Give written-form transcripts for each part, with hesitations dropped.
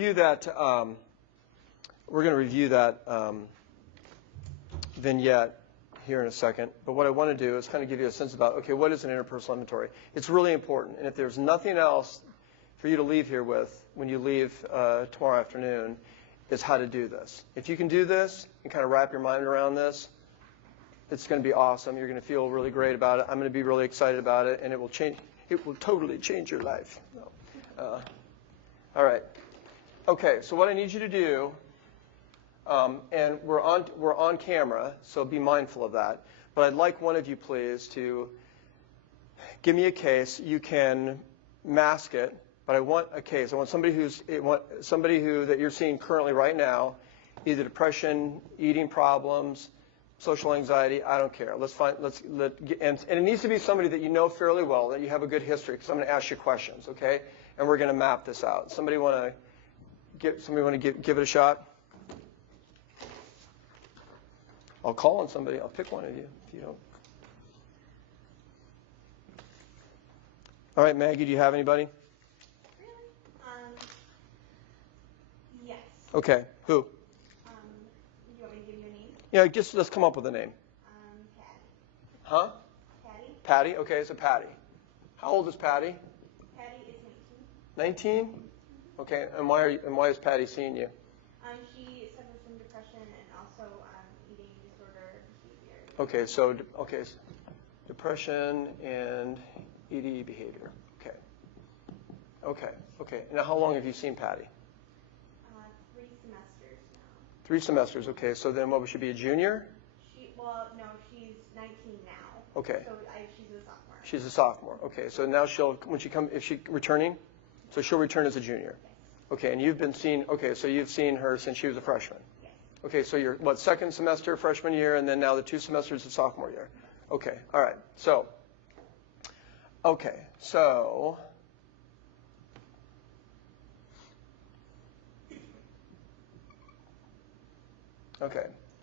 Review that. We're going to review that vignette here in a second. But what I want to do is kind of give you a sense about, okay, what is an interpersonal inventory? It's really important. And if there's nothing else for you to leave here with when you leave tomorrow afternoon, is how to do this. If you can do this and kind of wrap your mind around this, it's going to be awesome. You're going to feel really great about it. I'm going to be really excited about it, and it will change. It will totally change your life. All right. Okay, so what I need you to do, and we're on camera, so be mindful of that. But I'd like one of you, please, to give me a case. You can mask it, but I want a case. I want somebody that you're seeing currently right now, either depression, eating problems, social anxiety. I don't care. And it needs to be somebody that you know fairly well, that you have a good history, because I'm going to ask you questions, okay? And we're going to map this out. Somebody want to give it a shot? I'll call on somebody. I'll pick one of you if you don't. All right, Maggie, do you have anybody? Really? Yes. Okay. Who? You want me to give you a name? Yeah, just let's come up with a name. Patty. Huh? Patty. Patty? Okay, so Patty. How old is Patty? Patty is 19. 19? Okay, and why is Patty seeing you? She suffers from depression and also eating disorder behavior. Okay, so depression and ED behavior. Okay. Now, how long have you seen Patty? 3 semesters now. 3 semesters. Okay, so then what? Would she be a junior? No, she's 19 now. Okay. So she's a sophomore. She's a sophomore. Okay, so now is she returning? So she'll return as a junior. Yes. Okay, and you've seen her since she was a freshman. Yes. Okay, so you're, second semester freshman year, and then now the 2 semesters of sophomore year. Okay, all right. So,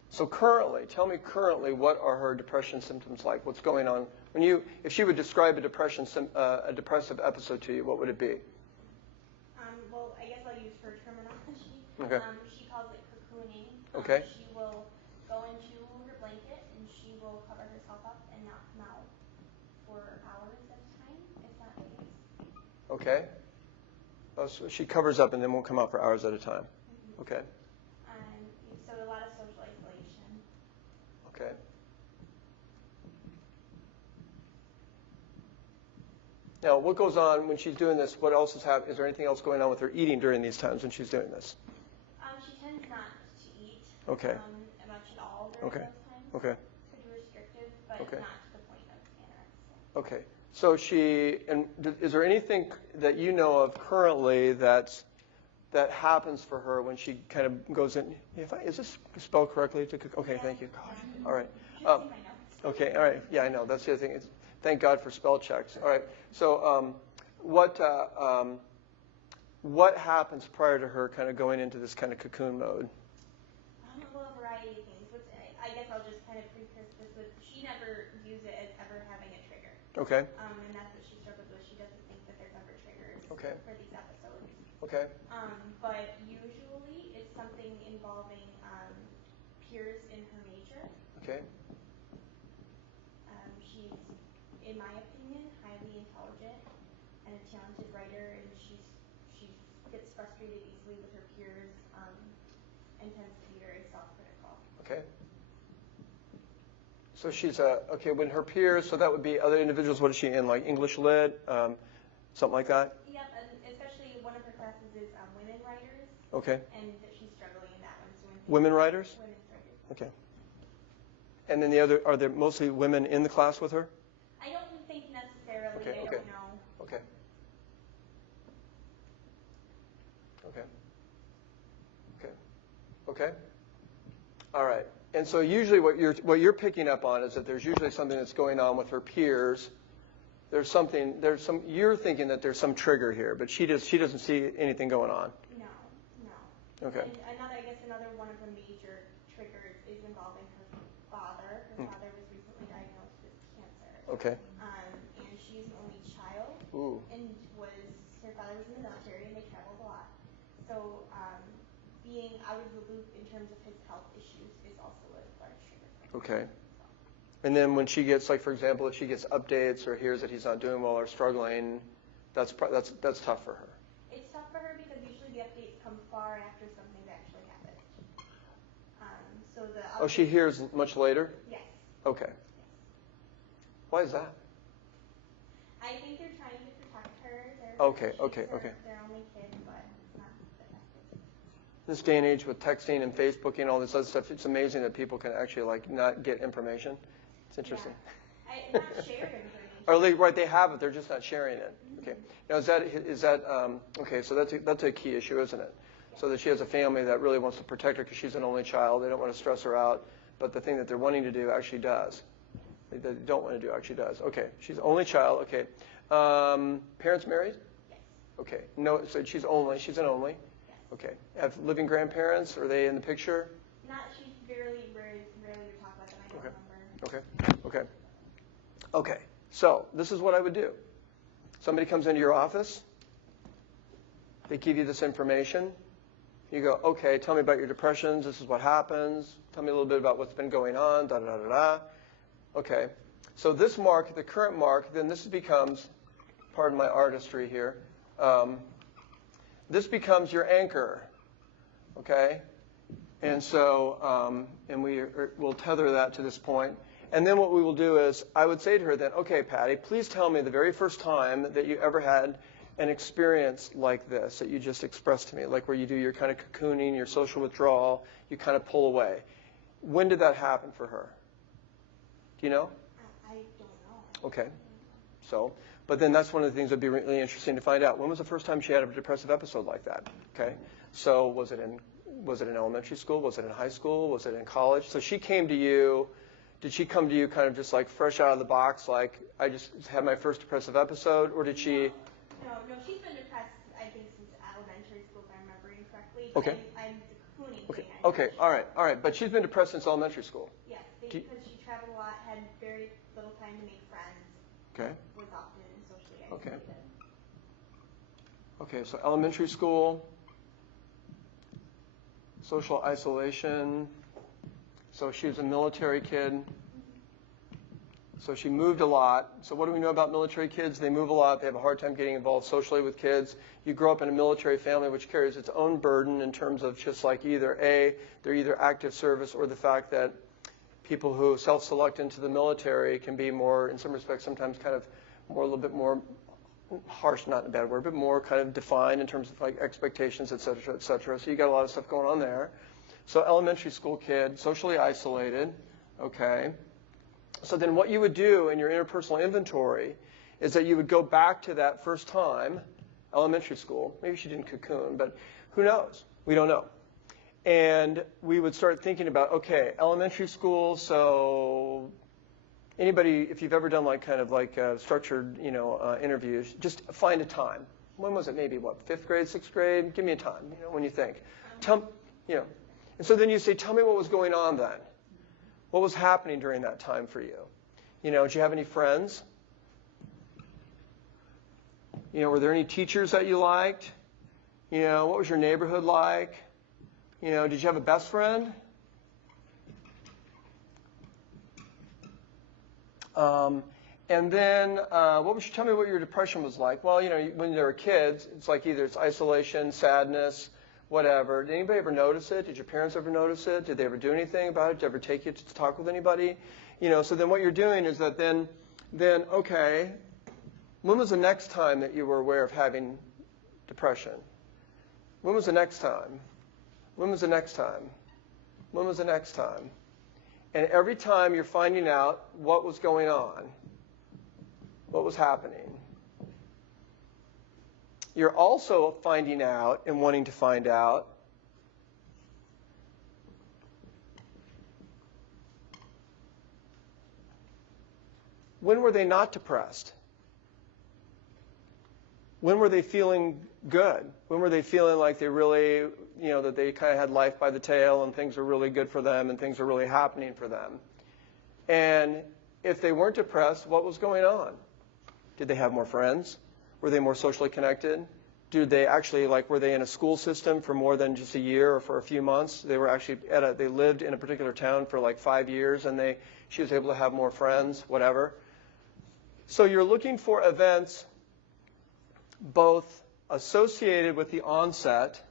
so currently, tell me what are her depression symptoms like? What's going on? If she would describe a depressive episode to you, what would it be? Well, I guess I'll use her terminology. Okay. She calls it cocooning. Okay. She will go into her blanket and she will cover herself up and not come out for hours at a time, if not days. Okay. Oh, so she covers up and then won't come out for hours at a time. Mm-hmm. Okay. So a lot of social isolation. Okay. Now, what goes on when she's doing this? What else is happening? Is there anything else going on with her eating during these times when she's doing this? She tends not to eat. Okay. Much at all during those times. Okay. Could be restrictive, but Okay. not to the point of anorexia. Okay. So is there anything that you know of currently that happens for her when she kind of goes in? Is this spelled correctly? Okay, yeah. Thank you. Gosh. All right. Okay. All right. Yeah, I know. That's the other thing. Thank God for spell checks. All right. So what happens prior to her kind of going into this kind of cocoon mode? Well, a variety of things. I guess I'll just kind of preface this with, she never views it as ever having a trigger. Okay. And that's what she struggles with. She doesn't think that there's ever triggers for these episodes. Okay. But usually it's something involving peers in her major. Okay. She's, in my opinion, highly intelligent and a talented writer, and she gets frustrated easily with her peers and tends to be very self-critical. Okay. So she's when her peers, so that would be other individuals. What is she in, like English Lit, something like that? Yep, and especially one of her classes is women writers. Okay. And she's struggling in that one. So women writers? Women's writers. Okay. And then are there mostly women in the class with her? I don't think necessarily. Okay. I don't know. Okay. All right. And so usually what you're picking up on is that there's usually something that's going on with her peers. You're thinking that there's some trigger here, but she doesn't see anything going on. No. Okay. And another one of the major triggers is involving her father. Her father was recently diagnosed with cancer. Okay. And she's an only child. Ooh. And her father was in the military and they traveled a lot. so being out of the loop in terms of his health issues is also a large trigger. Okay. And then when she gets, like for example, if she gets updates or hears that he's not doing well or struggling, that's tough for her. It's tough for her because usually the updates come far after something's actually happened. So the Oh, she hears much later? Yes. Okay. Yes. Why is that? I think they're trying to protect her. Okay. Their only kid, but it's not effective. This day and age with texting and Facebooking and all this other stuff, it's amazing that people can actually like not get information. It's interesting. Yeah. Not shared information. Or they have it, they're just not sharing it. Okay. Now is that okay? So that's a key issue, isn't it? So that she has a family that really wants to protect her because she's an only child. They don't want to stress her out, but the thing that they're wanting to do actually does. That they don't want to do actually does. Okay. She's only child. Okay. Parents married? Yes. Okay. No. So she's an only. Yes. Okay. Have living grandparents? Are they in the picture? Not. She's rarely to talk about them. I don't remember. Okay. So this is what I would do. Somebody comes into your office. They give you this information. You go, okay, tell me about your depressions. This is what happens. Tell me a little bit about what's been going on. Da da da da. Okay. So this mark, the current mark, then this becomes, pardon my artistry here. This becomes your anchor. Okay. And so, and we'll tether that to this point. And then what we will do is, I would say to her then, okay, Patty, please tell me the very first time that you ever had an experience like this that you just expressed to me, like where you do your kind of cocooning, your social withdrawal, you kind of pull away. When did that happen for her? Do you know? I don't know. Okay. So, but then that's one of the things that would be really interesting to find out. When was the first time she had a depressive episode like that? Okay. So was it in elementary school? Was it in high school? Was it in college? So she came to you. Did she come to you kind of just like fresh out of the box, like I just had my first depressive episode, or did she? No, she's been depressed, I think, since elementary school, if I'm remembering correctly. Okay. I'm the cocooning thing. Okay. All right. But she's been depressed since elementary school. Yes, because she traveled a lot, had very little time to make friends. Okay. Was often socially isolated. Okay, so elementary school, social isolation. So she was a military kid. So she moved a lot. So what do we know about military kids? They move a lot. They have a hard time getting involved socially with kids. You grow up in a military family, which carries its own burden in terms of just like they're either active service or the fact that people who self-select into the military can be more, in some respects, sometimes kind of more, a little bit more harsh, not in a bad word, but more kind of defined in terms of like expectations, et cetera, et cetera. So you got a lot of stuff going on there. So elementary school kid, socially isolated, okay. So then what you would do in your interpersonal inventory is that you would go back to that first time, elementary school. Maybe she didn't cocoon, but who knows? We don't know. And we would start thinking about, okay, elementary school, so anybody, if you've ever done like kind of like structured, interviews, just find a time. When was it? Maybe what, 5th grade, 6th grade? Give me a time, when you think. And so then you say, tell me what was going on then. What was happening during that time for you? Did you have any friends? Were there any teachers that you liked? What was your neighborhood like? Did you have a best friend? And then, tell me what your depression was like. Well, when they were kids, it's like either it's isolation, sadness, whatever. Did anybody ever notice it? Did your parents ever notice it? Did they ever do anything about it? Did they ever take you to talk with anybody? So then what you're doing is that then, okay, when was the next time that you were aware of having depression? When was the next time? When was the next time? When was the next time? And every time you're finding out what was going on, what was happening. You're also finding out and wanting to find out when were they not depressed? When were they feeling good? When were they feeling like they really, that they kind of had life by the tail and things were really good for them and things were really happening for them? And if they weren't depressed, what was going on? Did they have more friends? Were they more socially connected? Did they actually, like, were they in a school system for more than just a year or for a few months? They were actually they lived in a particular town for like 5 years, and she was able to have more friends, whatever. So you're looking for events both associated with the onset,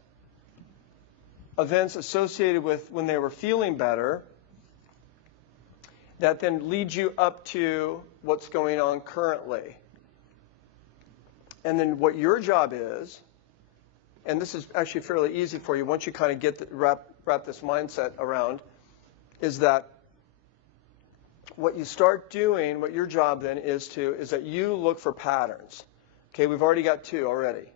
events associated with when they were feeling better, that then lead you up to what's going on currently. And then what your job is, and this is actually fairly easy for you once you kind of get wrap this mindset around, is that what you start doing, what your job then is that you look for patterns. Okay, we've already got 2 already.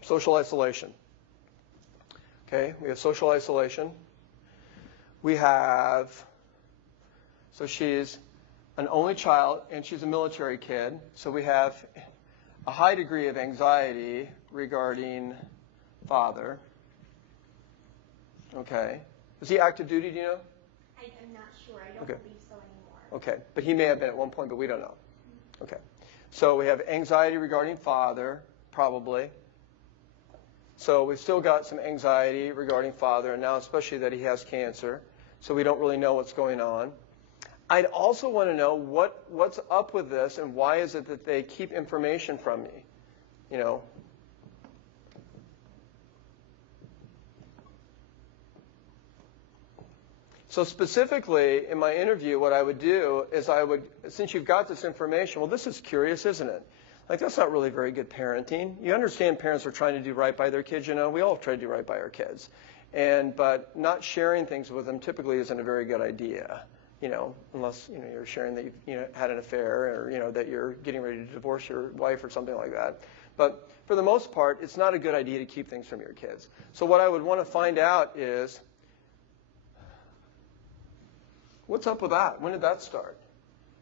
Social isolation. Okay, we have social isolation. We have, so she's an only child, and she's a military kid. So we have a high degree of anxiety regarding father. Okay. Was he active duty, do you know? I'm not sure. I don't believe so anymore. Okay. But he may have been at one point, but we don't know. Okay. So we have anxiety regarding father, probably. So we've still got some anxiety regarding father, and now especially that he has cancer. So we don't really know what's going on. I'd also want to know what's up with this, and why is it that they keep information from me? You know. So specifically, in my interview, what I would do is since you've got this information, well, this is curious, isn't it? Like, that's not really very good parenting. You understand parents are trying to do right by their kids, you know. We all try to do right by our kids. But not sharing things with them typically isn't a very good idea. You know, unless, you know, you're sharing that you've had an affair, or, you know, that you're getting ready to divorce your wife or something like that. But for the most part, it's not a good idea to keep things from your kids. So what I would want to find out is, what's up with that? When did that start?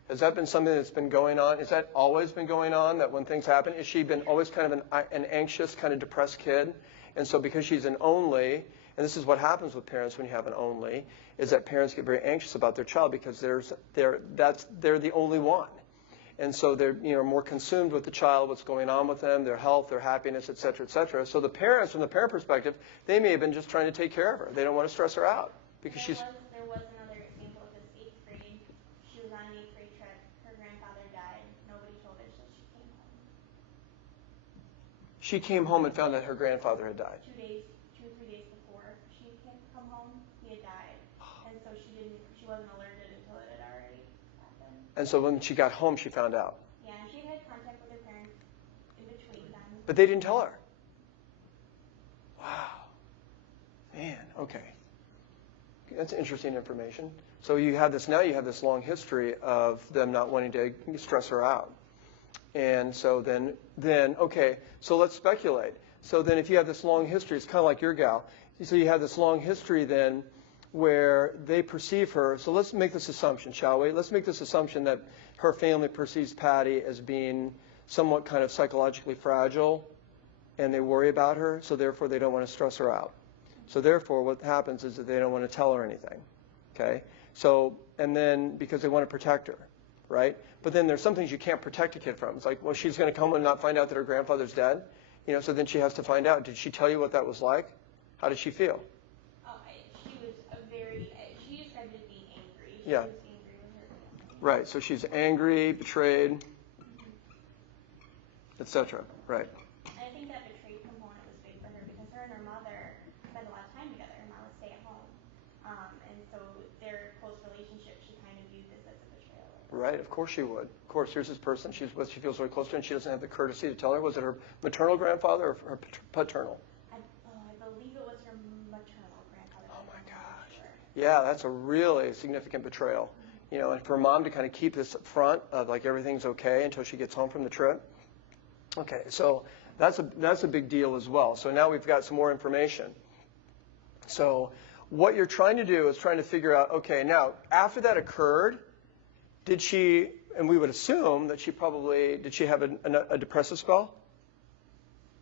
Has that been something that's been going on? Has that always been going on, that when things happen? Has she been always kind of an anxious, kind of depressed kid? And so because she's an only, and this is what happens with parents when you have an only, is that parents get very anxious about their child because they're the only one. And so they're more consumed with the child, what's going on with them, their health, their happiness, et cetera, et cetera. So the parents, from the parent perspective, they may have been just trying to take care of her. They don't want to stress her out because There was another example of this 8th grade. She was on an 8th grade trip. Her grandfather died. Nobody told her, so she came home. She came home and found that her grandfather had died. 2 or 3 days before she came come home, he had died. And so she wasn't alerted until it had already happened. And so when she got home, she found out. Yeah, and she had contact with her parents in between them. But they didn't tell her. Wow. Man, okay. That's interesting information. So you have this long history of them not wanting to stress her out. And so then okay, so let's speculate. So then if you have this long history, it's kind of like your gal. So you have this long history then where they perceive her. So let's make this assumption, shall we? Let's make this assumption that her family perceives Patty as being somewhat kind of psychologically fragile, and they worry about her, so therefore they don't want to stress her out. So therefore what happens is that they don't want to tell her anything. Okay? So, and then because they want to protect her, right? But then there's some things you can't protect a kid from. It's like, well, she's going to come and not find out that her grandfather's dead. So then she has to find out. Did she tell you what that was like? How did she feel? She described it as being angry. She Yeah. was angry with her family. Right. So she's angry, betrayed, etc. Right. And I think that betrayed component was big for her because her and her mother spent a lot of time together. Her mom would stay at home. And so their close relationship, she kind of viewed this as a betrayal. Right. Of course she would. Of course, here's this person she feels very close to, and she doesn't have the courtesy to tell her. Was it her maternal grandfather or her paternal? I believe it was her maternal grandfather. Oh my gosh. Yeah, that's a really significant betrayal. And for mom to kind of keep this up front of like everything's okay until she gets home from the trip. Okay, so that's a big deal as well. So now we've got some more information. So what you're trying to do is trying to figure out, okay, now after that occurred, did she, and we would assume that did she have a depressive spell?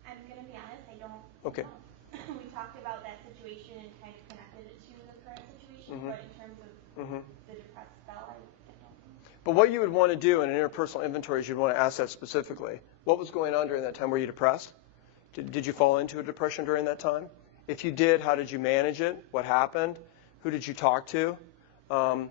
I'm going to be honest, I don't Okay. know. We talked about that situation and kind of connected it to the current situation, but in terms of the depressed spell, I don't know. But what you would want to do in an interpersonal inventory is you'd want to ask that specifically. What was going on during that time? Were you depressed? Did you fall into a depression during that time? If you did, how did you manage it? What happened? Who did you talk to? And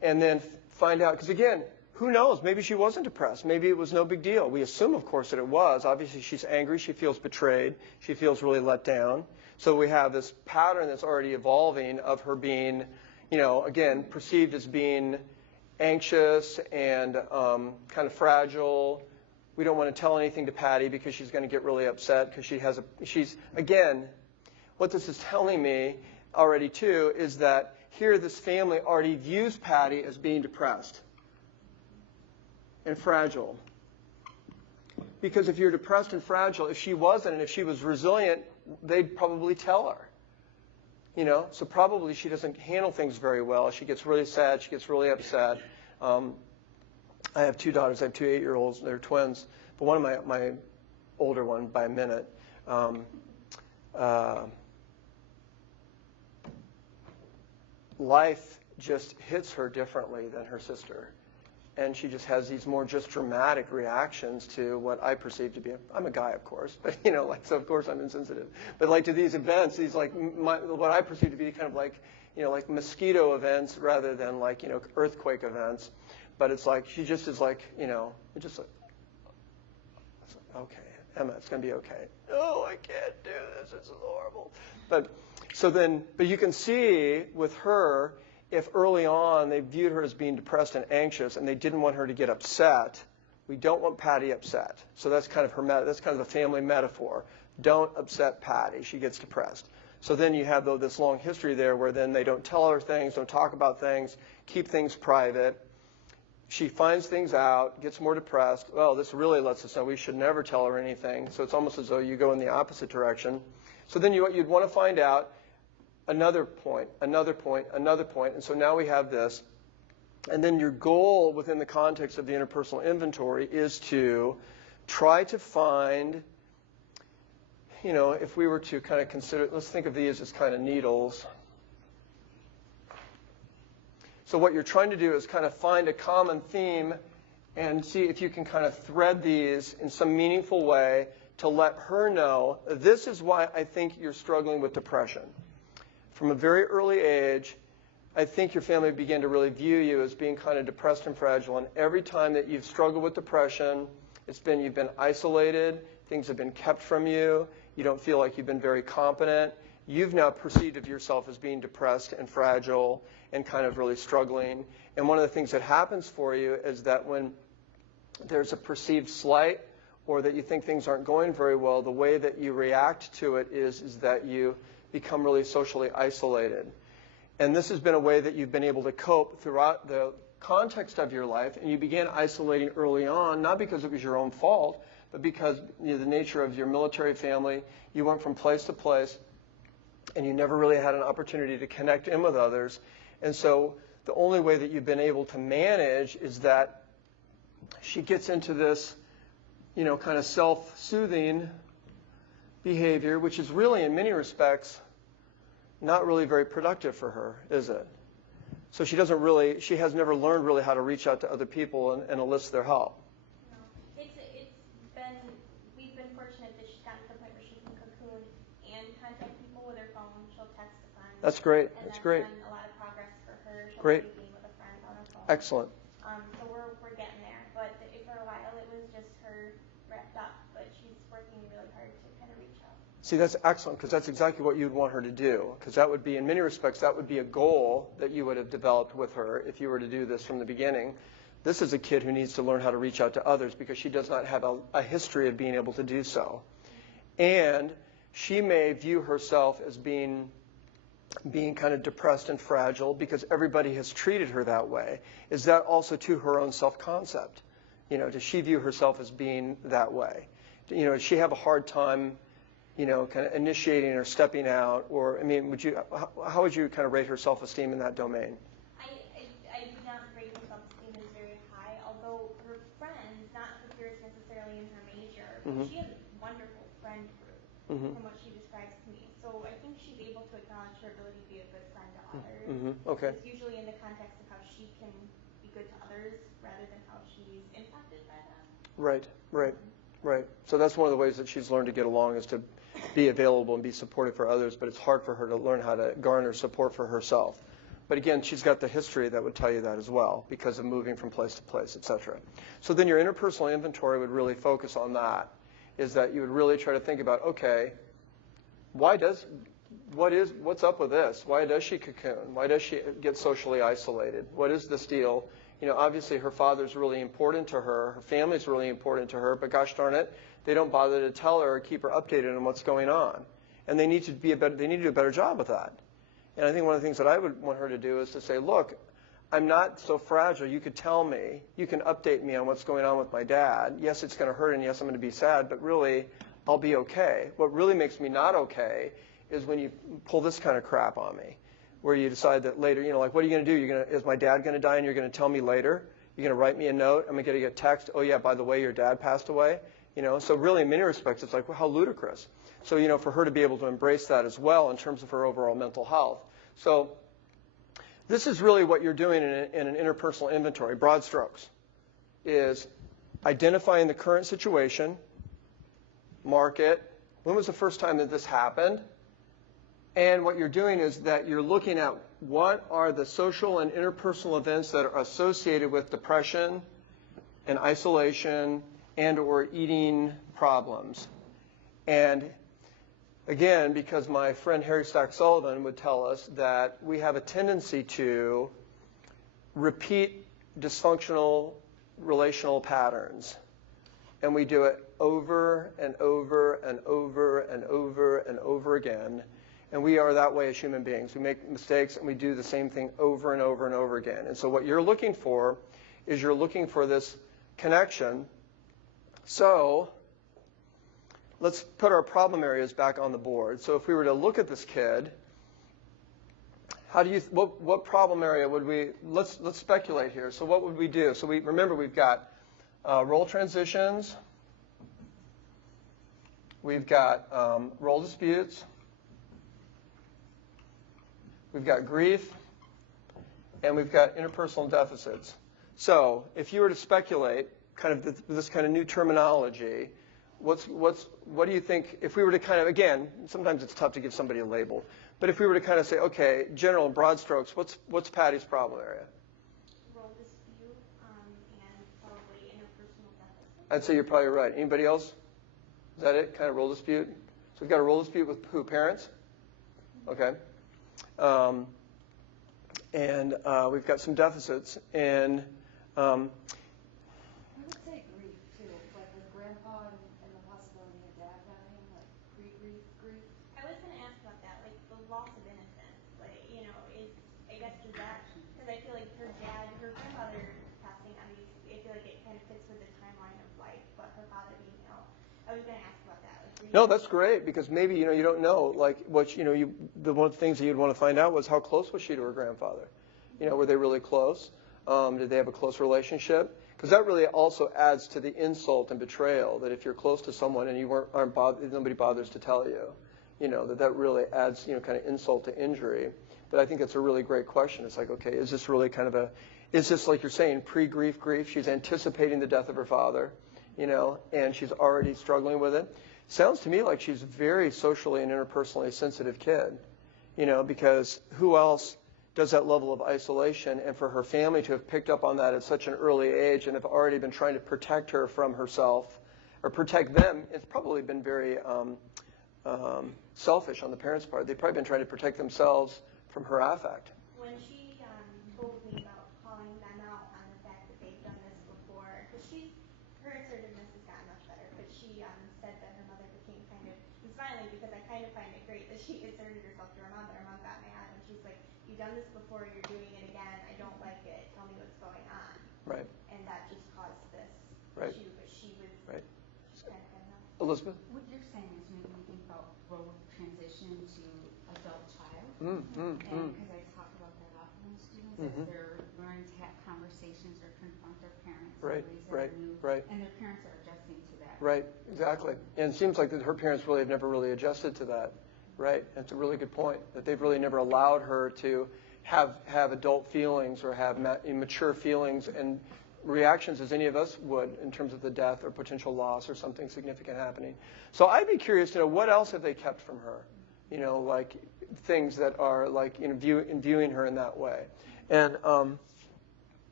then find out, because again, who knows? Maybe she wasn't depressed. Maybe it was no big deal. We assume, of course, that it was. Obviously, she's angry. She feels betrayed. She feels really let down. So we have this pattern that's already evolving of her being, again, perceived as being anxious and kind of fragile. We don't want to tell anything to Patty because she's going to get really upset because she's, again, what this is telling me already, too, is that here this family already views Patty as being depressed and fragile. Because if you're depressed and fragile, if she wasn't and if she was resilient, they'd probably tell her. So probably she doesn't handle things very well. She gets really sad. She gets really upset. I have two daughters. I have two 8-year-olds. They're twins. But one of my older one by a minute, life just hits her differently than her sister. And she just has these more just dramatic reactions to what I perceive to be, I'm a guy, of course, but, so of course I'm insensitive. But to these events, these what I perceive to be kind of like mosquito events rather than earthquake events. But it's she just is it's just okay, Emma, it's going to be okay. No, I can't do this. This is horrible. But you can see with her, if early on they viewed her as being depressed and anxious and they didn't want her to get upset, we don't want Patty upset. So that's kind of that's kind of the family metaphor. Don't upset Patty. She gets depressed. So then you have this long history there where then they don't tell her things, don't talk about things, keep things private. She finds things out, gets more depressed. Well, this really lets us know we should never tell her anything. So it's almost as though you go in the opposite direction. So then you'd want to find out another point, another point, another point. And so now we have this. And then your goal within the context of the interpersonal inventory is to try to find, if we were to kind of consider, let's think of these as kind of needles. So what you're trying to do is kind of find a common theme and see if you can kind of thread these in some meaningful way to let her know, this is why I think you're struggling with depression. From a very early age, I think your family began to really view you as being kind of depressed and fragile. And every time that you've struggled with depression, you've been isolated, things have been kept from you, you don't feel like you've been very competent. You've now perceived of yourself as being depressed and fragile and kind of really struggling. And one of the things that happens for you is that when there's a perceived slight or that you think things aren't going very well, the way that you react to it is that you become really socially isolated. And this has been a way that you've been able to cope throughout the context of your life. And you began isolating early on, not because it was your own fault, but because the nature of your military family, you went from place to place, and you never really had an opportunity to connect in with others. And so the only way that you've been able to manage is that she gets into this, kind of self-soothing behavior, which is really, in many respects, not really very productive for her, is it? So she has never learned really how to reach out to other people and enlist their help. No, we've been fortunate that she's gotten to the point where she can cocoon and contact people with her phone. She'll text a friend. That's great. And that's great. Been a lot of progress for her. She's Great. speaking with a friend on her phone. Excellent. So we're getting there. But for a while it was just her wrapped up. But she's working really hard to kind of reach out. See, that's excellent because that's exactly what you'd want her to do. Because that would be, in many respects, that would be a goal that you would have developed with her if you were to do this from the beginning. This is a kid who needs to learn how to reach out to others because she does not have a history of being able to do so. And she may view herself as being kind of depressed and fragile because everybody has treated her that way. Is that also to her own self-concept? Does she view herself as being that way? Does she have a hard time, kind of initiating or stepping out? Or, how would you kind of rate her self-esteem in that domain? I do not rate her self-esteem as very high, although her friends, not her peers necessarily in her major, she has a wonderful friend group. from what she describes to me. So I think she's able to acknowledge her ability to be a good friend to others. Okay. It's usually in the context of how she can be good to others rather than how she's impacted by them. Right, right, right. So that's one of the ways that she's learned to get along is to be available and be supportive for others, but it's hard for her to learn how to garner support for herself. But again, she's got the history that would tell you that as well because of moving from place to place, et cetera. So then your interpersonal inventory would really focus on that, is that you would really try to think about, okay, what's up with this? Why does she cocoon? Why does she get socially isolated? What is this deal? Obviously her father's really important to her. Her family's really important to her, but gosh darn it, they don't bother to tell her or keep her updated on what's going on. And they need to do a better job with that. And I think one of the things that I would want her to do is to say, look, I'm not so fragile. You could tell me. You can update me on what's going on with my dad. Yes, it's going to hurt, and yes, I'm going to be sad, but really, I'll be okay. What really makes me not okay is when you pull this kind of crap on me, where you decide that later, like, what are you going to do? Is my dad going to die, and you're going to tell me later? You're going to write me a note? I'm going to get a text, oh, yeah, by the way, your dad passed away? So really, in many respects, it's like, well, how ludicrous. So, for her to be able to embrace that as well in terms of her overall mental health. So this is really what you're doing in an interpersonal inventory, broad strokes, is identifying the current situation, mark it, when was the first time that this happened, and what you're doing is that you're looking at what are the social and interpersonal events that are associated with depression and isolation and or eating problems. And again, because my friend Harry Stack Sullivan would tell us that we have a tendency to repeat dysfunctional relational patterns. And we do it over and over and over and over and over again. And we are that way as human beings. We make mistakes and we do the same thing over and over and over again. And so what you're looking for is you're looking for this connection. So let's put our problem areas back on the board. So if we were to look at this kid, what problem area would we, let's speculate here. So what would we do? So remember we've got role transitions, we've got role disputes, we've got grief, and we've got interpersonal deficits. So if you were to speculate kind of this kind of new terminology, what do you think, if we were to kind of, again, sometimes it's tough to give somebody a label, but if we were to kind of say, okay, general broad strokes, what's Patty's problem area? Role dispute and probably interpersonal deficit. I'd say you're probably right. Anybody else? Is that it? Kind of role dispute? So we've got a role dispute with who? Parents? Okay. And we've got some deficits. And I would say grief, too. Like with grandpa and the possibility of dad dying, like pre-grief, grief. I was going to ask about that, like the loss of innocence. Like, I guess does that, because I feel like her grandfather passing, I feel like it kind of fits with the timeline of life, but her father being ill. I was going to ask about that. Like, no, that's great because maybe you don't know like what the one of the things that you'd want to find out was how close was she to her grandfather? Were they really close? Did they have a close relationship? Because that really also adds to the insult and betrayal that if you're close to someone and you aren't bothered, nobody bothers to tell you, that really adds kind of insult to injury. But I think it's a really great question. It's like, okay, is this really kind of is this like you're saying pre-grief grief? She's anticipating the death of her father, and she's already struggling with it. Sounds to me like she's a very socially and interpersonally sensitive kid, because who else does that level of isolation? And for her family to have picked up on that at such an early age and have already been trying to protect her from herself or protect them, it's probably been very selfish on the parents' part. They've probably been trying to protect themselves from her affect. when she told me about calling them out on the fact that they've done this before, because her assertiveness has gotten much better, but she said that her mother became kind of, I'm smiling because I kind of find it great that she asserted herself to her mom, but her mom got mad and she's like, you've done this before, you're doing it again, I don't like it, tell me what's going on. Right. And that just caused this Right. issue, but she was just kind of enough. Elizabeth? What you're saying is making me think about role transition to adult child. Mm, mm, And mm. because I talk about that often with students, Mhm. as they're learning to have conversations or confront their parents Right, in ways that right, are new, right. and their parents are adjusting to that Right, exactly. And it seems like that her parents really have never really adjusted to that, right? That's a really good point, that they've really never allowed her to have adult feelings or have mature feelings and reactions as any of us would in terms of the death or potential loss or something significant happening. So I'd be curious to know, what else have they kept from her? You know, like things that are like, you know, viewing her in that way. And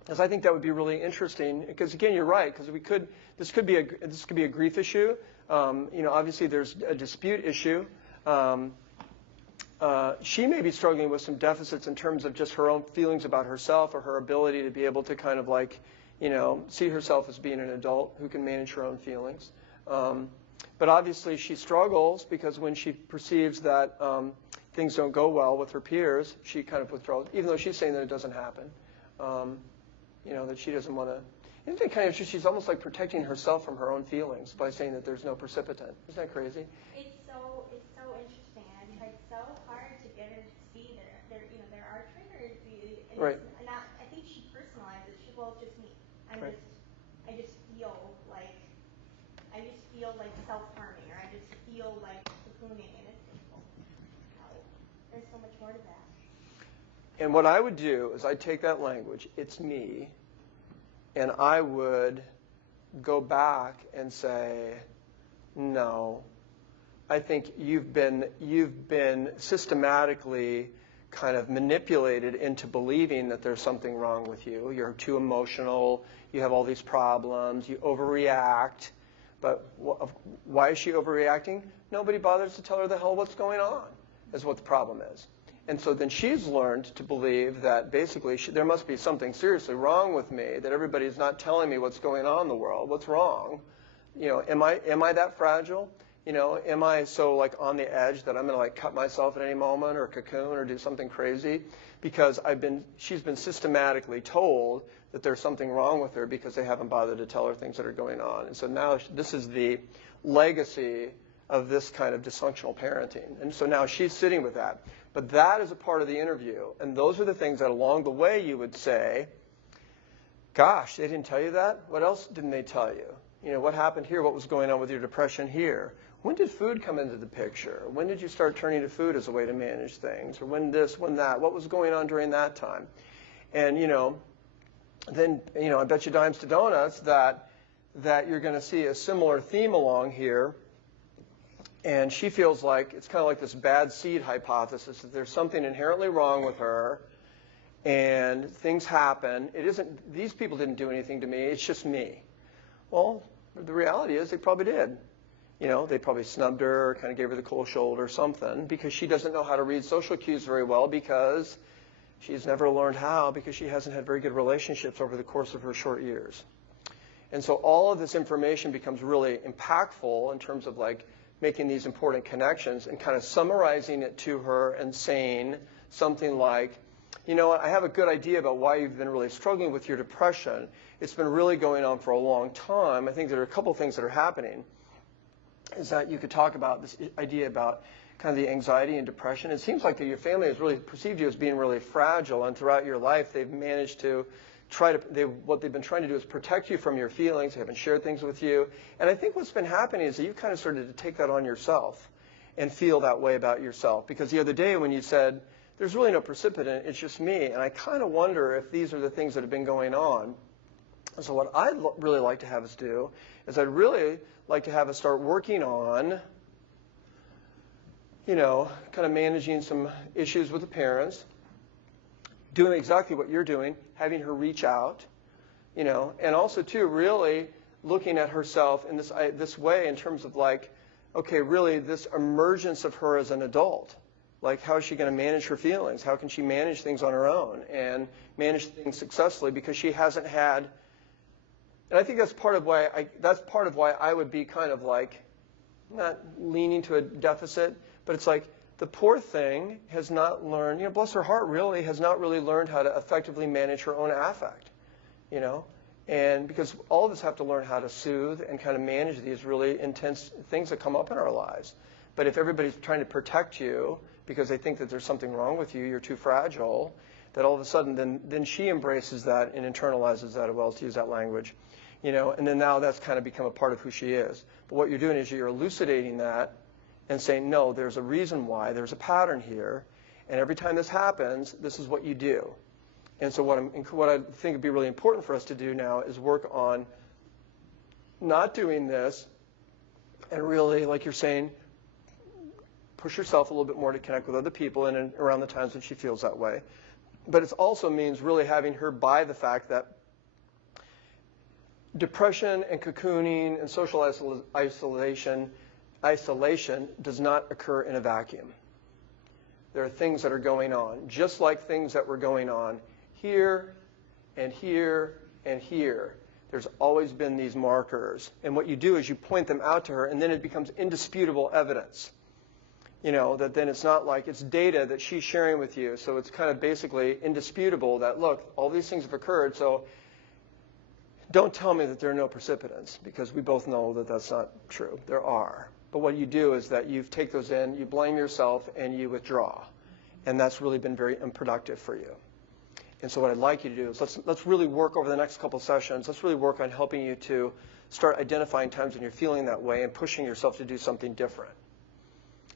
because I think that would be really interesting, because again, you're right, because this could be a grief issue. You know, obviously there's a dispute issue. She may be struggling with some deficits in terms of just her own feelings about herself or her ability to be able to kind of like, you know, see herself as being an adult who can manage her own feelings. But obviously she struggles because when she perceives that things don't go well with her peers, she kind of withdraws, even though she's saying that it doesn't happen. You know, that she doesn't want to. Isn't it kind of, she's almost like protecting herself from her own feelings by saying that there's no precipitant. Isn't that crazy? It's so interesting. I tried so hard to get her to see there you know, there are triggers. And right. It's not, I think she personalizes. Well, it's just me. Right. I just feel like self-harming, or I just feel like cocooning, and it's no, there's so much more to that. And what I would do is I'd take that language, it's me, and I would go back and say, no, I think you've been systematically kind of manipulated into believing that there's something wrong with you. You're too emotional, you have all these problems, you overreact. But why is she overreacting? Nobody bothers to tell her the hell what's going on, is what the problem is. And so then she's learned to believe that basically there must be something seriously wrong with me, that everybody's not telling me what's going on in the world. What's wrong? You know, am I that fragile? You know, am I so like on the edge that I'm going to like cut myself at any moment or cocoon or do something crazy? Because she's been systematically told that there's something wrong with her because they haven't bothered to tell her things that are going on. And so now this is the legacy of this kind of dysfunctional parenting. And so now she's sitting with that. But that is a part of the interview. And those are the things that along the way you would say, gosh, they didn't tell you that? What else didn't they tell you? You know, what happened here? What was going on with your depression here? When did food come into the picture? When did you start turning to food as a way to manage things? Or when this, when that? What was going on during that time? And, you know, then, you know, I bet you dimes to donuts that you're going to see a similar theme along here. And she feels like it's kind of like this bad seed hypothesis, that there's something inherently wrong with her and things happen. It isn't, these people didn't do anything to me, it's just me. Well, the reality is they probably did. You know, they probably snubbed her or kind of gave her the cold shoulder or something because she doesn't know how to read social cues very well because she's never learned how, because she hasn't had very good relationships over the course of her short years. And so all of this information becomes really impactful in terms of like making these important connections and kind of summarizing it to her and saying something like, you know what, I have a good idea about why you've been really struggling with your depression. It's been really going on for a long time. I think there are a couple things that are happening. Is that you could talk about this idea about kind of the anxiety and depression. It seems like that your family has really perceived you as being really fragile, and throughout your life they've managed to what they've been trying to do is protect you from your feelings. They haven't shared things with you. And I think what's been happening is that you've kind of started to take that on yourself and feel that way about yourself. Because the other day when you said, there's really no precipitant, it's just me, and I kind of wonder if these are the things that have been going on. And so what I'd really like to have us do is I'd really like to have us start working on, you know, kind of managing some issues with the parents, doing exactly what you're doing, having her reach out, you know, and also too really looking at herself in this way in terms of like, okay, really this emergence of her as an adult. Like, how is she going to manage her feelings? How can she manage things on her own and manage things successfully? Because she hasn't had, and I think that's part of why I would be kind of like, not leaning to a deficit, but it's like the poor thing has not learned, you know, bless her heart, really has not really learned how to effectively manage her own affect, you know, and because all of us have to learn how to soothe and kind of manage these really intense things that come up in our lives. But if everybody's trying to protect you because they think that there's something wrong with you, you're too fragile, that all of a sudden then she embraces that and internalizes that, as well, to use that language. and then now that's kind of become a part of who she is. But what you're doing is you're elucidating that and saying, no, there's a reason why, there's a pattern here, and every time this happens, this is what you do. And so what I think would be really important for us to do now is work on not doing this and really, like you're saying, push yourself a little bit more to connect with other people and around the times when she feels that way. But it also means really having her buy the fact that depression and cocooning and social isolation does not occur in a vacuum. There are things that are going on, just like things that were going on here and here and here. There's always been these markers. And what you do is you point them out to her, and then it becomes indisputable evidence. That then it's not like it's data that she's sharing with you. So it's kind of basically indisputable that, look, all these things have occurred, so don't tell me that there are no precipitants, because we both know that that's not true. There are. But what you do is that you take those in, you blame yourself, and you withdraw. And that's really been very unproductive for you. And so what I'd like you to do is let's really work over the next couple sessions. Let's really work on helping you to start identifying times when you're feeling that way and pushing yourself to do something different.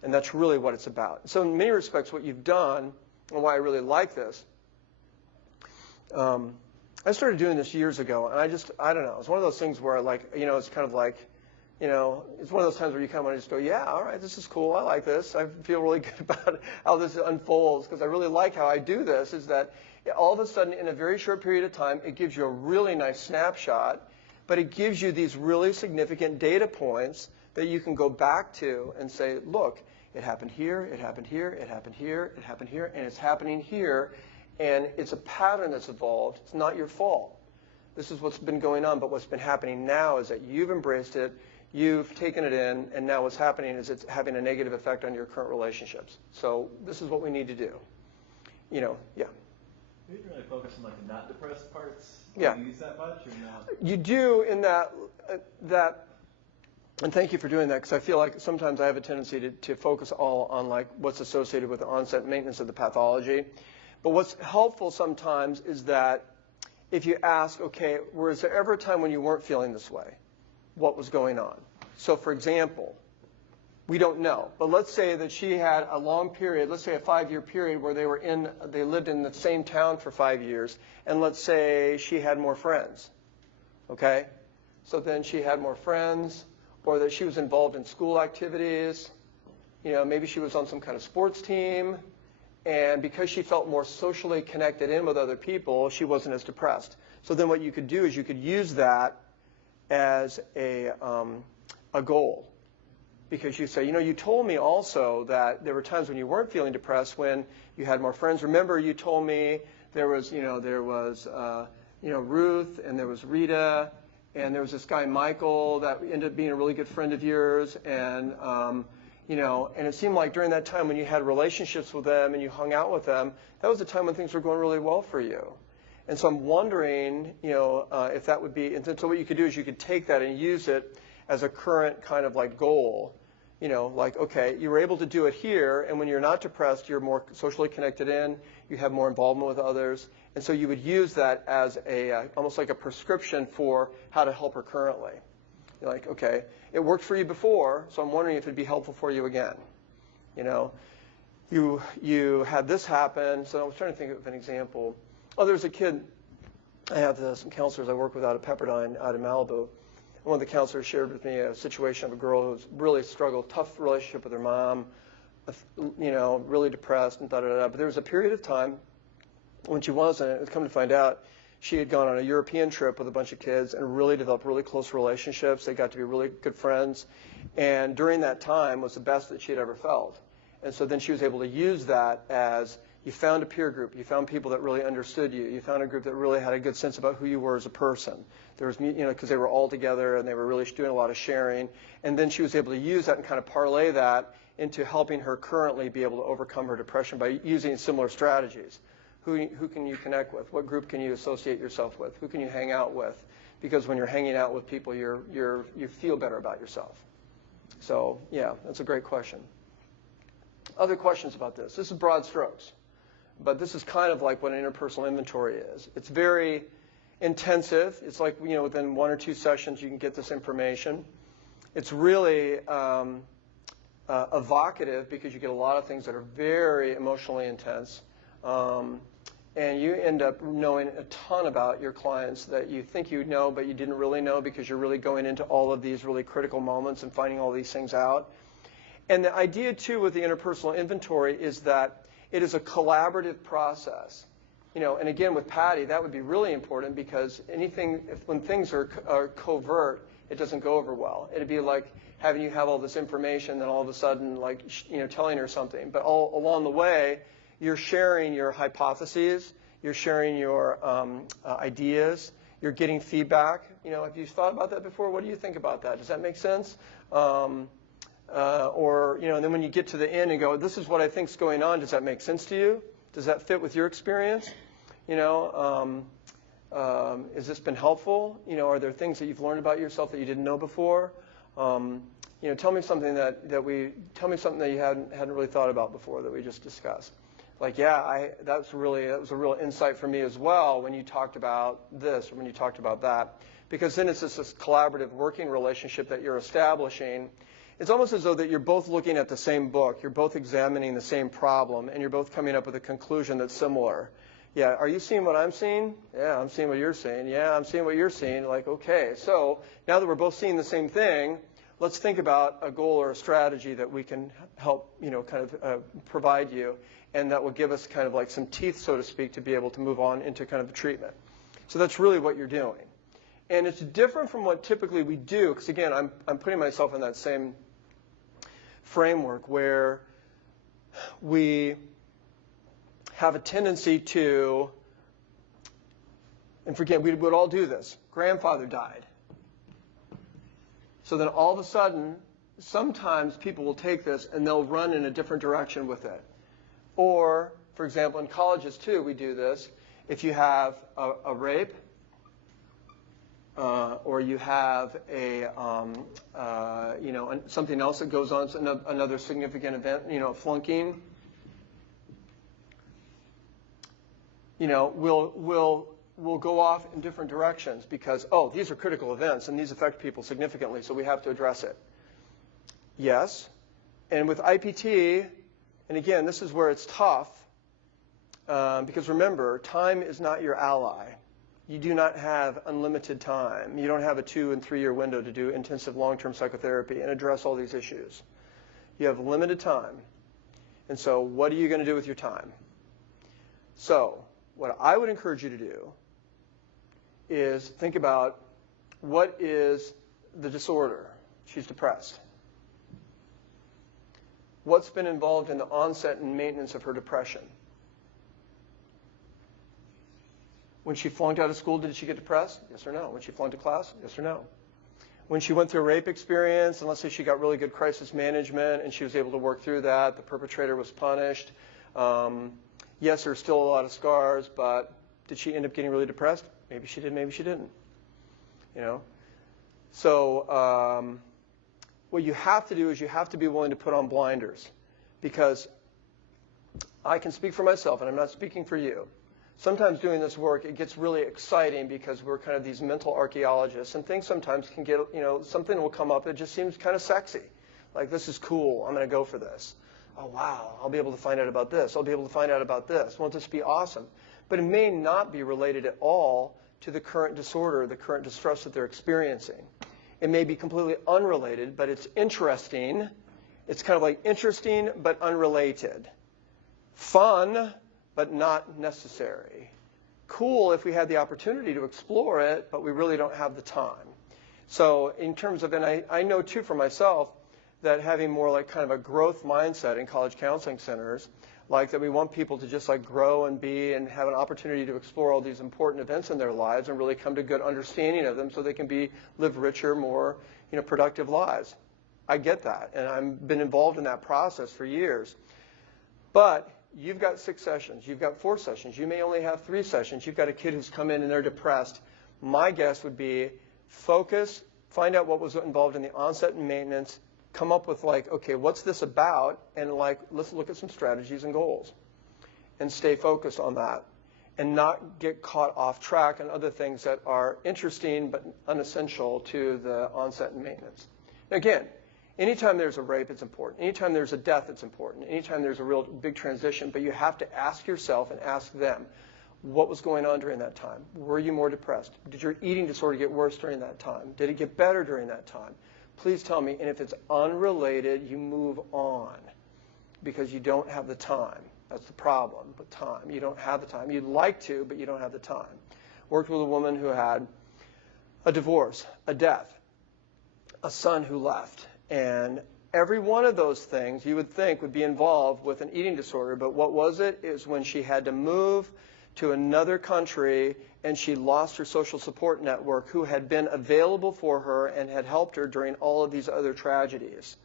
And that's really what it's about. So in many respects, what you've done, and why I really like this, I started doing this years ago, and I don't know. It's one of those things where, it's kind of like, it's one of those times where you kind of want to just go, yeah, all right, this is cool. I like this. I feel really good about how this unfolds, because I really like how I do this, is that all of a sudden, in a very short period of time, it gives you a really nice snapshot, but it gives you these really significant data points that you can go back to and say, look, it happened here, it happened here, it happened here, it happened here, and it's happening here, and it's a pattern that's evolved. It's not your fault. This is what's been going on, but what's been happening now is that you've embraced it, you've taken it in, and now what's happening is it's having a negative effect on your current relationships. So this is what we need to do. Yeah. You didn't really focus on the not depressed parts. Yeah. Do you use that much or not? You do in that, and thank you for doing that, because I feel like sometimes I have a tendency to focus all on what's associated with the onset and maintenance of the pathology. But what's helpful sometimes is that if you ask, okay, was there ever a time when you weren't feeling this way? What was going on? So for example, we don't know, but let's say that she had a long period, let's say a 5-year period where they lived in the same town for 5 years, and let's say she had more friends, okay? So then she had more friends, or that she was involved in school activities, maybe she was on some kind of sports team, and because she felt more socially connected in with other people, she wasn't as depressed. So then what you could do is you could use that as a goal. Because you say, you told me also that there were times when you weren't feeling depressed when you had more friends. Remember, you told me there was Ruth, and there was Rita, and there was this guy Michael that ended up being a really good friend of yours, and and it seemed like during that time when you had relationships with them and you hung out with them, that was the time when things were going really well for you. And so I'm wondering, if that would be. And so what you could do is you could take that and use it as a current kind of goal, okay, you were able to do it here, and when you're not depressed, you're more socially connected in, you have more involvement with others, and so you would use that as almost like a prescription for how to help her currently. You're like, okay, it worked for you before, so I'm wondering if it'd be helpful for you again. You had this happen, so I was trying to think of an example. Oh, there's a kid, I have some counselors I work with out of Pepperdine, out in Malibu. One of the counselors shared with me a situation of a girl who's really struggled, tough relationship with her mom, really depressed and da-da-da. But there was a period of time when she wasn't. It was come to find out she had gone on a European trip with a bunch of kids and really developed really close relationships. They got to be really good friends. And during that time was the best that she had ever felt. And so then she was able to use that as you found a peer group. You found people that really understood you. You found a group that really had a good sense about who you were as a person. There was, because they were all together and they were really doing a lot of sharing. And then she was able to use that and kind of parlay that into helping her currently be able to overcome her depression by using similar strategies. Who can you connect with? What group can you associate yourself with? Who can you hang out with? Because when you're hanging out with people, you feel better about yourself. So yeah, that's a great question. Other questions about this? This is broad strokes. But this is kind of like what an interpersonal inventory is. It's very intensive. It's like, within 1 or 2 sessions you can get this information. It's really evocative because you get a lot of things that are very emotionally intense. And you end up knowing a ton about your clients that you think you know, but you didn't really know because you're really going into all of these really critical moments and finding all these things out. And the idea, too, with the interpersonal inventory is that it is a collaborative process. And again, with Patty, that would be really important because when things are covert, it doesn't go over well. It'd be like having you have all this information, then all of a sudden, telling her something. But all along the way, you're sharing your hypotheses, you're sharing your ideas, you're getting feedback. Have you thought about that before? What do you think about that? Does that make sense? And then when you get to the end and go, this is what I think's going on, does that make sense to you? Does that fit with your experience? Has this been helpful? Are there things that you've learned about yourself that you didn't know before? Tell me something that you hadn't really thought about before that we just discussed. That was a real insight for me as well when you talked about this or when you talked about that, because then it's just this collaborative working relationship that you're establishing. It's almost as though that you're both looking at the same book, you're both examining the same problem, and you're both coming up with a conclusion that's similar. Yeah, are you seeing what I'm seeing? Yeah, I'm seeing what you're seeing. Yeah, I'm seeing what you're seeing. Okay, so now that we're both seeing the same thing, let's think about a goal or a strategy that we can help, provide you, and that will give us kind of like some teeth, so to speak, to be able to move on into kind of the treatment. So that's really what you're doing. And it's different from what typically we do, because again, I'm putting myself in that same framework where we have a tendency to, and forget, we would all do this. Grandfather died. So then all of a sudden, sometimes people will take this and they'll run in a different direction with it. Or, for example, in colleges too, we do this. If you have a rape, or you have something else that goes on, another significant event, flunking, we'll go off in different directions because, these are critical events and these affect people significantly, so we have to address it. Yes. And with IPT, and again, this is where it's tough, because remember, time is not your ally. You do not have unlimited time. You don't have a 2- and 3-year window to do intensive long-term psychotherapy and address all these issues. You have limited time. And so what are you going to do with your time? So what I would encourage you to do is think about what is the disorder. She's depressed. What's been involved in the onset and maintenance of her depression? When she flunked out of school, did she get depressed? Yes or no? When she flunked a class? Yes or no? When she went through a rape experience, and let's say she got really good crisis management and she was able to work through that, the perpetrator was punished. Yes, there's still a lot of scars, but did she end up getting really depressed? Maybe she did, maybe she didn't. So what you have to do is you have to be willing to put on blinders, because I can speak for myself, and I'm not speaking for you. Sometimes doing this work, it gets really exciting because we're kind of these mental archaeologists, and things sometimes can get, something will come up that just seems kind of sexy. Like, this is cool, I'm going to go for this. Oh, wow, I'll be able to find out about this. I'll be able to find out about this. Won't this be awesome? But it may not be related at all to the current disorder, the current distress that they're experiencing. It may be completely unrelated, but it's interesting. It's kind of like interesting but unrelated. Fun, but not necessary. Cool if we had the opportunity to explore it, but we really don't have the time. So in terms of, and I know too for myself, that having more like kind of a growth mindset in college counseling centers, like that we want people to just like grow and be and have an opportunity to explore all these important events in their lives and really come to good understanding of them so they can live richer, more productive lives. I get that, and I've been involved in that process for years. But you've got 6 sessions, you've got 4 sessions, you may only have 3 sessions, you've got a kid who's come in and they're depressed. My guess would be focus, find out what was involved in the onset and maintenance, come up with like, okay, what's this about? And like, let's look at some strategies and goals and stay focused on that. and not get caught off track on other things that are interesting but unessential to the onset and maintenance. Again, anytime there's a rape, it's important. Anytime there's a death, it's important. Anytime there's a real big transition, but you have to ask yourself and ask them, what was going on during that time? Were you more depressed? Did your eating disorder get worse during that time? Did it get better during that time? Please tell me. And if it's unrelated, you move on because you don't have the time. That's the problem with time. You don't have the time. You'd like to, but you don't have the time. Worked with a woman who had a divorce, a death, a son who left. And every one of those things you would think would be involved with an eating disorder. But what was it? Is when she had to move to another country and she lost her social support network who had been available for her and had helped her during all of these other tragedies.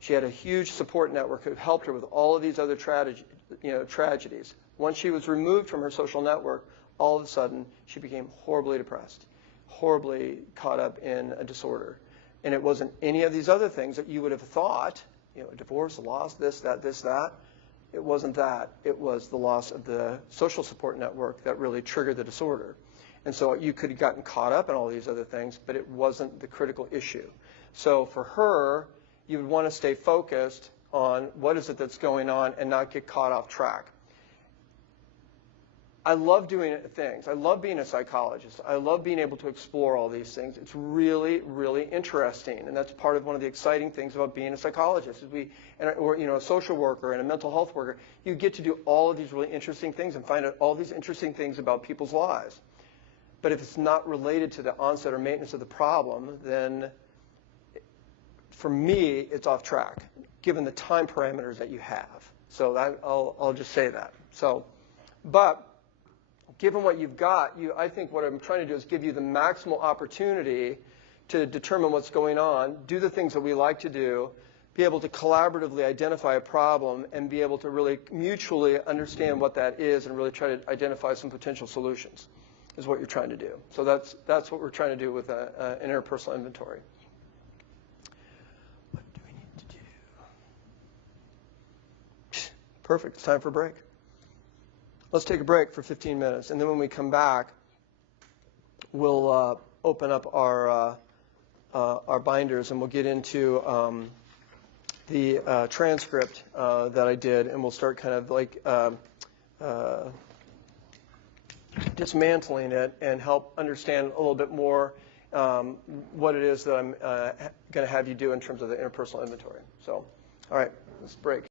She had a huge support network who helped her with all of these other tragedies. Once she was removed from her social network, all of a sudden she became horribly depressed, horribly caught up in a disorder. And it wasn't any of these other things that you would have thought, a divorce, a loss, this, that. It wasn't that. It was the loss of the social support network that really triggered the disorder. And so you could have gotten caught up in all these other things, but it wasn't the critical issue. So for her, you would want to stay focused on what is it that's going on and not get caught off track. I love doing things. I love being a psychologist. I love being able to explore all these things. It's really, really interesting, and that's part of one of the exciting things about being a psychologist. Or a social worker and a mental health worker. You get to do all of these really interesting things and find out all these interesting things about people's lives. But if it's not related to the onset or maintenance of the problem, then for me, it's off track, given the time parameters that you have. So I'll just say that. But given what you've got, I think what I'm trying to do is give you the maximal opportunity to determine what's going on, do the things that we like to do, be able to collaboratively identify a problem, and be able to really mutually understand what that is and really try to identify some potential solutions is what you're trying to do. So that's what we're trying to do with an interpersonal inventory. What do we need to do? Perfect. It's time for a break. Let's take a break for 15 minutes, and then when we come back, we'll open up our binders, and we'll get into the transcript that I did, and we'll start kind of like dismantling it and help understand a little bit more what it is that I'm going to have you do in terms of the interpersonal inventory. So, all right, let's break.